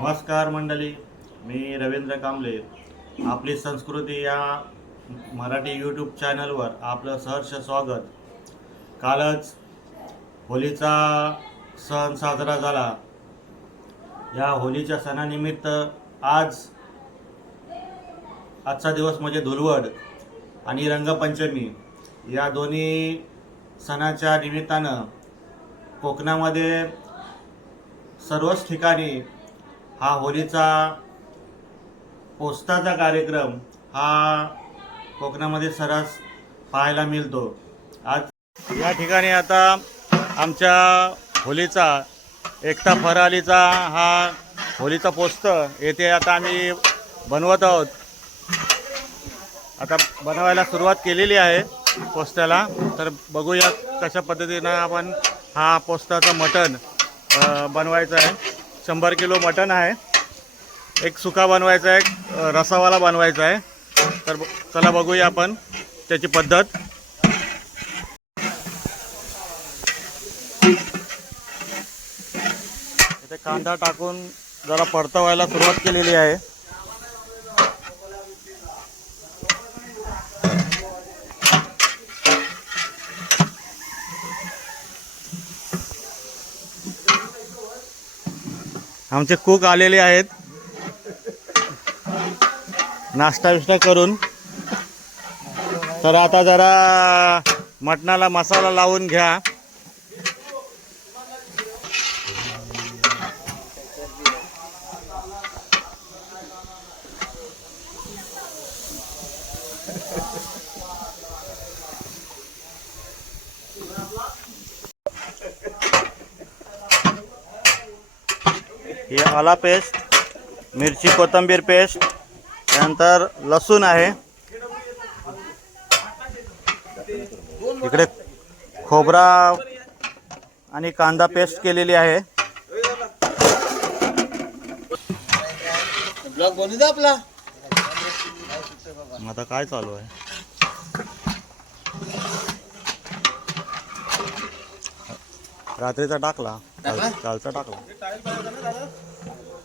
नमस्कार मंडळी मी रवींद्र कांबळे. आपली संस्कृती या मराठी यूट्यूब चॅनलवर आपलं सहर्ष स्वागत. कालच होलीचा सण साजरा झाला. या होलीच्या सणानिमित्त आज आजचा दिवस म्हणजे धुलवड आणि रंगपंचमी या दोन्ही सणाच्या निमित्तानं कोकणामध्ये सर्वच ठिकाणी हा होलीचा पोस्ताचा कार्यक्रम हा कोकणामध्ये सर्रास पाहायला मिळतो. आज या ठिकाणी आता आमच्या होलीचा एकता फरालीचा हा होलीचा पोस्त येथे आता आम्ही बनवत आहोत. आता बनवायला सुरुवात केलेली आहे पोस्त्याला तर बघूया कशा पद्धतीनं आपण हा पोस्ताचं मटण बनवायचं आहे. शंभर किलो मटण आहे. एक सुका बनवायचा आहे एक रसावाला बनवायचा आहे. तर ब- चला बघूया आपण त्याची पद्धत. इथे कांदा टाकून जरा परतवायला सुरुवात केलेली आहे. आमचे कुक आलेले आहेत. नाश्ता बिष्टा करून. तर आता जरा मटणाला मसाला लावून घ्या ही आला पेस्ट मिरची कोथिंबीर पेस्ट त्यानंतर लसूण आहे. इकडे खोबरा आणि कांदा पेस्ट केलेली आहे. आपला. आता काय चालू आहे? रात्रीचा टाकला. काल- टाकला?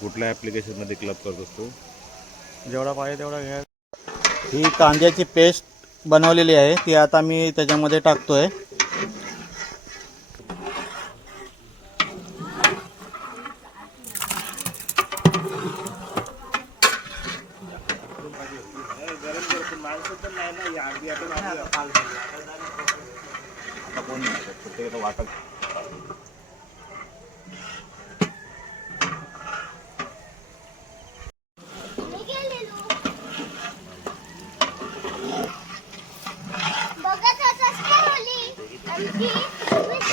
कुठल्या ॲप्लिकेशनमध्ये क्लब करत असतो? जेवढा पाहिजे तेवढा घ्या. ही कांद्याची पेस्ट बनवलेली आहे. ती आता मी त्याच्यामध्ये टाकतोय. आता नाही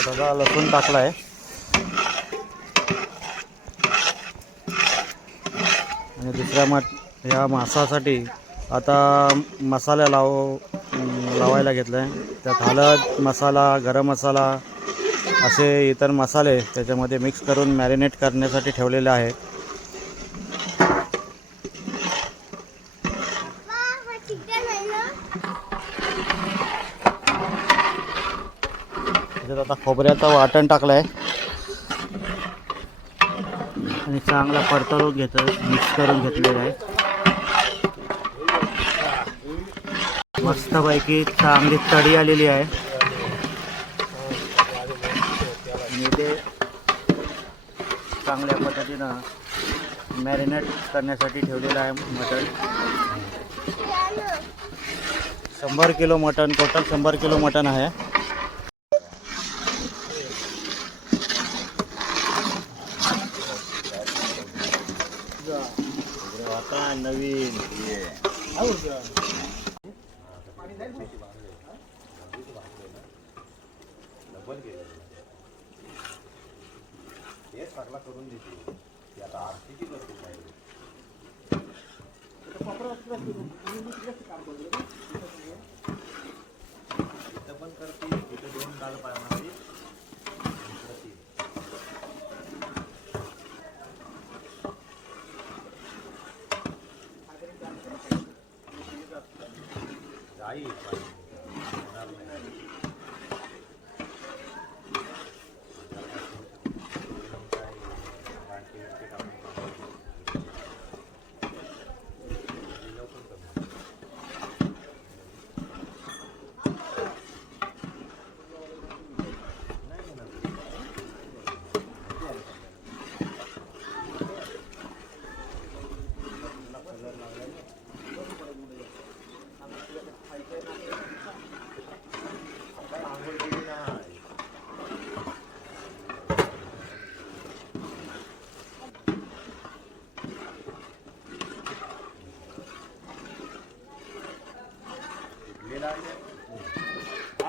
आता लसूण टाकला आहे आणि दुसऱ्या मा ह्या मासासाठी आता मसाला लाव लावायला घेतला आहे त्यात हळद मसाला गरम मसाला असे इतर मसाले त्याच्यामध्ये मिक्स करून मॅरिनेट करण्यासाठी ठेवलेले आहेत. आहे त्याच्यात आता खोबऱ्याचं वाटण टाकलं आहे आणि चांगला परतवून घेतो मिक्स करून घेतलेलं आहे. मस्तपैकी चांगली तडी आलेली आहे. आणि ते चांगल्या पद्धतीनं मॅरिनेट करण्यासाठी ठेवलेलं आहे मटण. शंभर किलो मटण टोटल शंभर किलो मटण आहे. नवीन. बरोबर गेलं हे चांगला करून देते। ती आता आरतीची करतो पाहिजे इथं पण करते तिथं दोन काल पाळणारी जाईल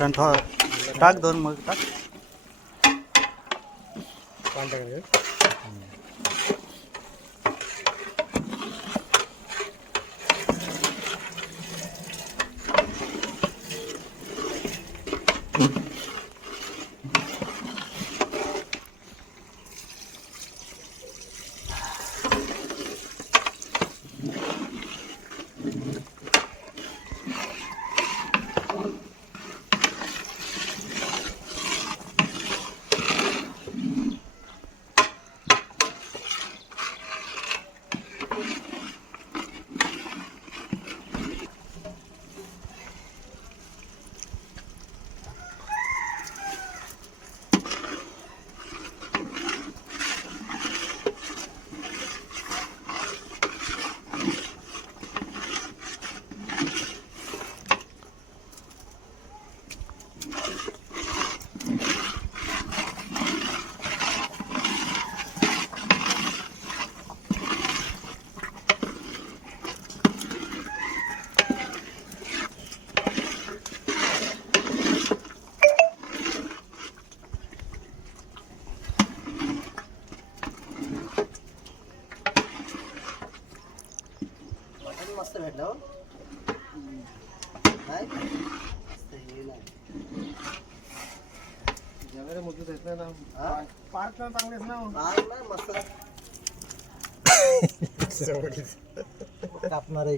पण थोडं टाक दोन मग टाक.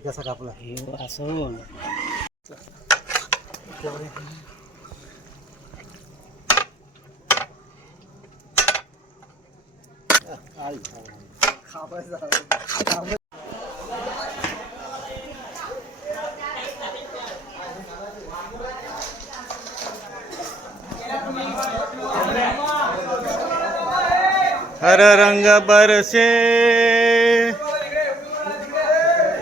ka sa kapula. Yung aso. Hara Rangga Barasee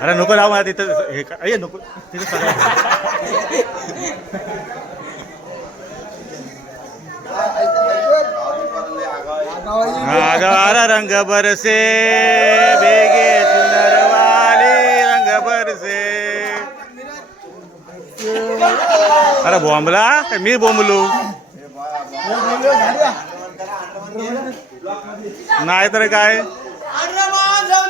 अरे नको लाव मला तिथं हे का नको तिथं सगळं आगार रंग बरसे बेगे चुनरवाले रंग बरसे. अरे बोंबला? मी बोंबलो. नाही तर काय? अरे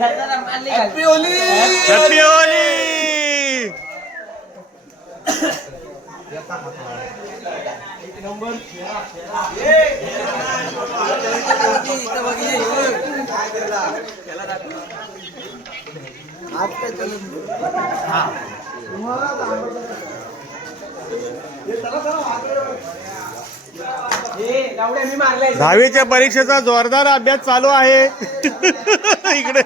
सर युकी हॅपी होली आज काय चालू दहावीच्या परीक्षेचा जोरदार अभ्यास चालू आहे. इकडे.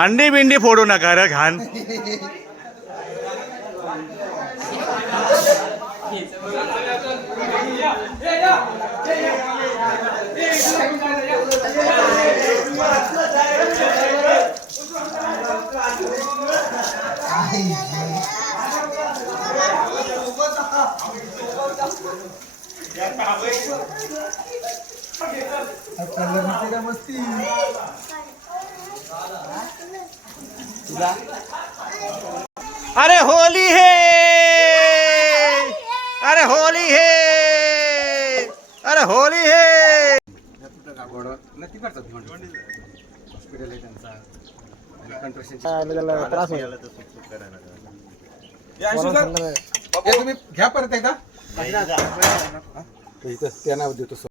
अंडी बिंडी फोडू नका रे घाण. अरे होली है! अरे होली है! अरे होली है! हॉस्पिटल आहे त्यांचा हे घ्या परत एकदा. त्या नाव देतो सर.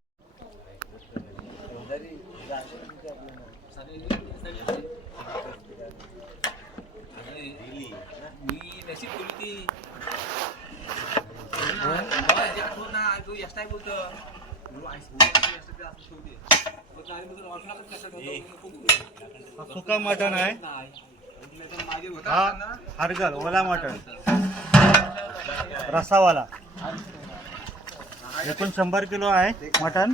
सुका मटण आहे. हा हरगल ओला मटण. रसावाला. एकूण शंभर किलो आहे मटन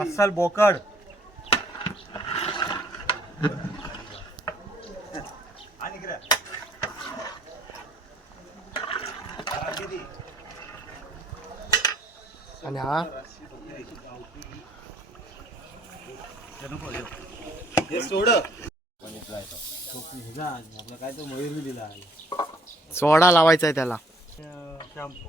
अस्सल बोकड. आणि हा? सोडा. लावायचा आहे त्याला. शॅम्पू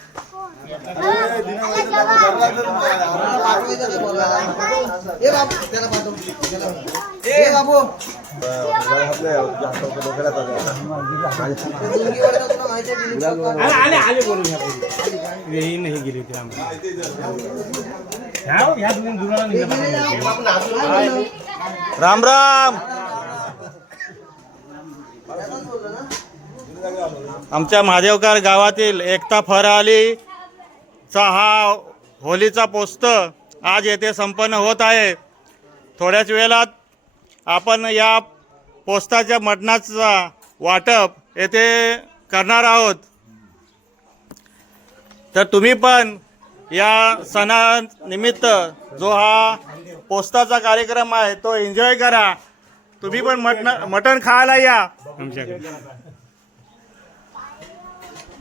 बाबू डोंगीवाड्याचा तुला राम राम. आमच्या महादेवकर गावातील एकता फर आली. चा हा होलीचा पोस्त आज येथे संपन्न होत आहे. थोड्याच वेळात आपण या पोस्ताच्या मटणाचा वाटप येथे करणार आहोत. तर तुम्ही पण या सणानिमित्त जो हा पोस्ताचा कार्यक्रम आहे तो एन्जॉय करा. तुम्ही पण मटण मटण खायला या. आमच्याकडे.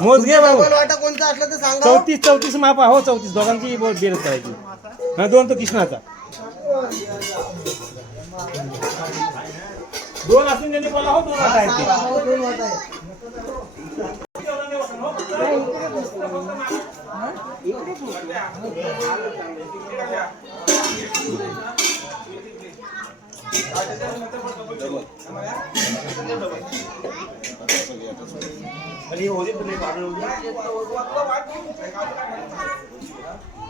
मोज घे बाबू कोणता असला तर सांग चौतीस चौतीस माप हो चौतीस. दोघांची बोल बेरज करायची. हा दोन तो कृष्णाचा. दोन असून त्यांनी बोला हो दोन वाटा आहेत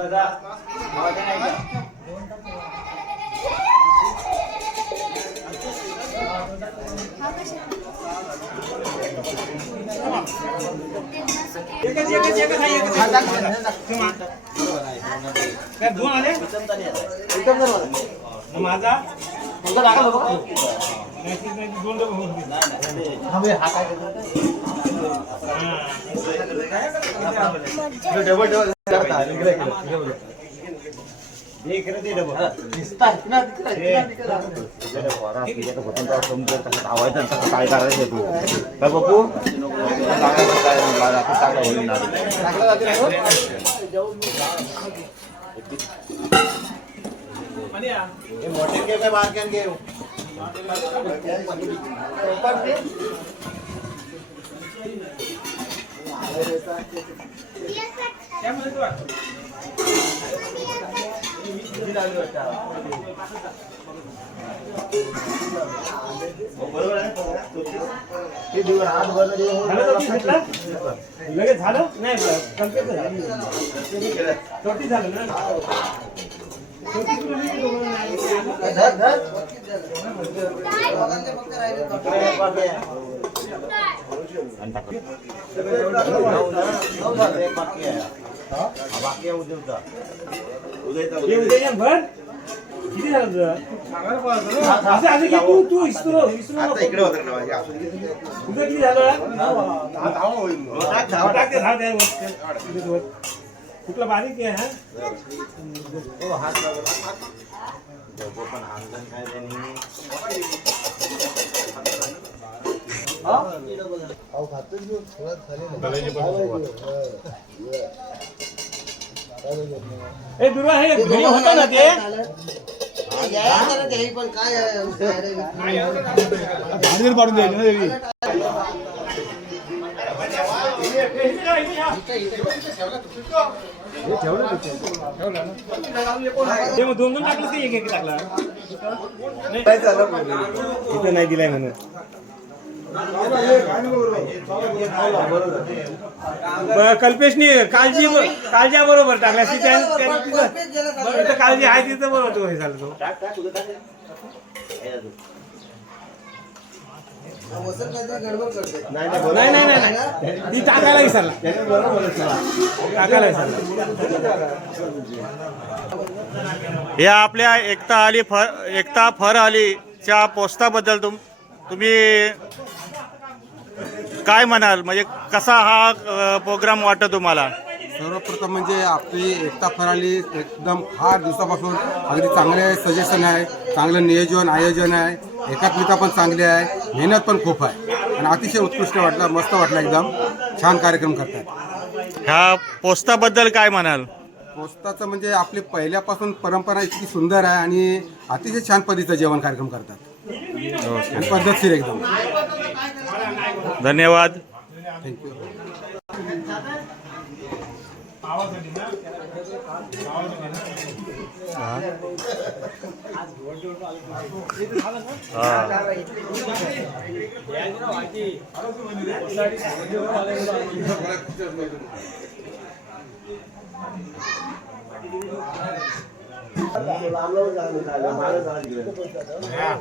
दोन वाटा आहे. चला एकच एकच एकच आहे, एकच आहे. काय दोन आले आणि माझा नाही, दोन डबे गेले. काय करायचं तू काय बापू टाकलं होईल मोठे काय बारक्यान. घेऊ लगेच झालं? नाही झालं ना? हे उद्या भर किती झालं तुझं? असं असं घे तू तू विसरू विसरू नको. तुझं किती झालं टाक ते, झाड द्या वर. तिथे वर. कुठला बारीक आहे हा अहो, खातोय तू. थोडं खाली ए दुर्वा हे घरी होतं ना ते नाही. यायला जरा द्यावी, पण काय आहे? गाडीवर पाडून द्यायची ना देवी ते मग दोन दोन टाकलं ते एक एक टाकला? नाही. इथं नाही दिलाय म्हणून कल्पेशनी काळजी काळजी बरोबर टाकल्या. ती त्या- काळजी आहे तिथं बरोबर तो हे झालं तो. नाही नाही. नाही नाही नाही नाही. ती टाकायला विसरला. टाकायला विसरला. या आपल्या एकता अली फर एकता फर अलीच्या पोस्टाबद्दल तुम तुम्ही काय म्हणाल? म्हणजे कसा हा प्रोग्राम वाटतो तुम्हाला? सर्वप्रथम म्हणजे आपली एकता फराळी एकदम फार दिवसापासून अगदी चांगले सजेशन आहे. चांगलं नियोजन आयोजन आहे. एकात्मिका पण चांगली आहे मेहनत पण खूप आहे. आणि अतिशय उत्कृष्ट वाटलं मस्त वाटलं एकदम. छान कार्यक्रम करतात ह्या पोस्टाबद्दल काय म्हणाल? पोस्ताचं म्हणजे आपली पहिल्यापासून परंपरा इतकी सुंदर आहे आणि अतिशय छान पद्धतीचं जेवण कार्यक्रम करतात. आणि पद्धतशीर एकदम. धन्यवाद. थँक्यू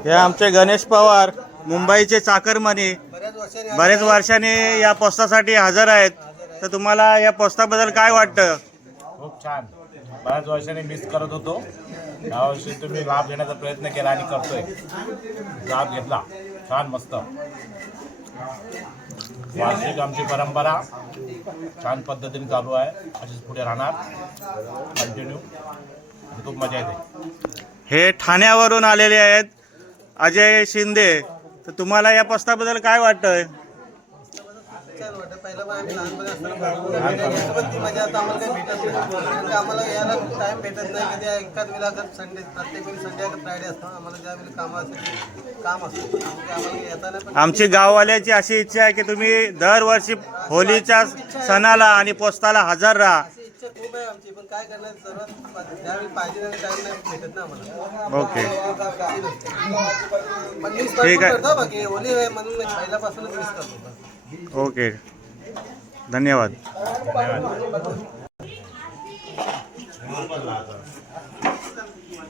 हे आमचे गणेश पवार मुंबईचे चाकरमणी बऱ्याच वर्षांनी बरेच वर्षाने या पोस्टासाठी हजर आहेत. तर तुम्हाला या पोस्टाबद्दल काय वाटतं? खूप छान. बऱ्याच वर्षांनी मिस करत होतो. यावर्षी तुम्ही लाभ घेण्याचा प्रयत्न केला आणि करतोय. लाभ घेतला. छान मस्त. वार्षिक आमची परंपरा छान पद्धतीने चालू आहे. अशीच पुढे राहणार. कंटिन्यू खूप मजा येते. हे ठाण्यावरून आलेले आहेत अजय शिंदे. तर तुम्हाला या पोस्टाबद्दल काय वाटतंय? वाटतं पहिलं पण आम्ही लहानपणी असताना पण ती मजा आता आम्हाला काही भेटत नाही आम्हाला यायला टाइम भेटत नाही कधी एखाद वेळेला जर संडे प्रत्येक वेळी संडे आणि फ्रायडे असतो आम्हाला कामं असतं आम्हाला पण आमची गाववाल्याची अशी इच्छा आहे की तुम्ही दरवर्षी होलीच्या सणाला आणि पोस्टाला हजर राहा. अशी इच्छा खूप आहे आमची पण काय करणार सर्वात ज्यावेळी पाहिजे नाही टाइम नाही भेटत ना आम्हाला ओके. पण ठीक आहे. करतो बाकी होली आहे. म्हणून नाही, पहिल्यापासूनच मिस करतो ओके. धन्यवाद. धन्यवाद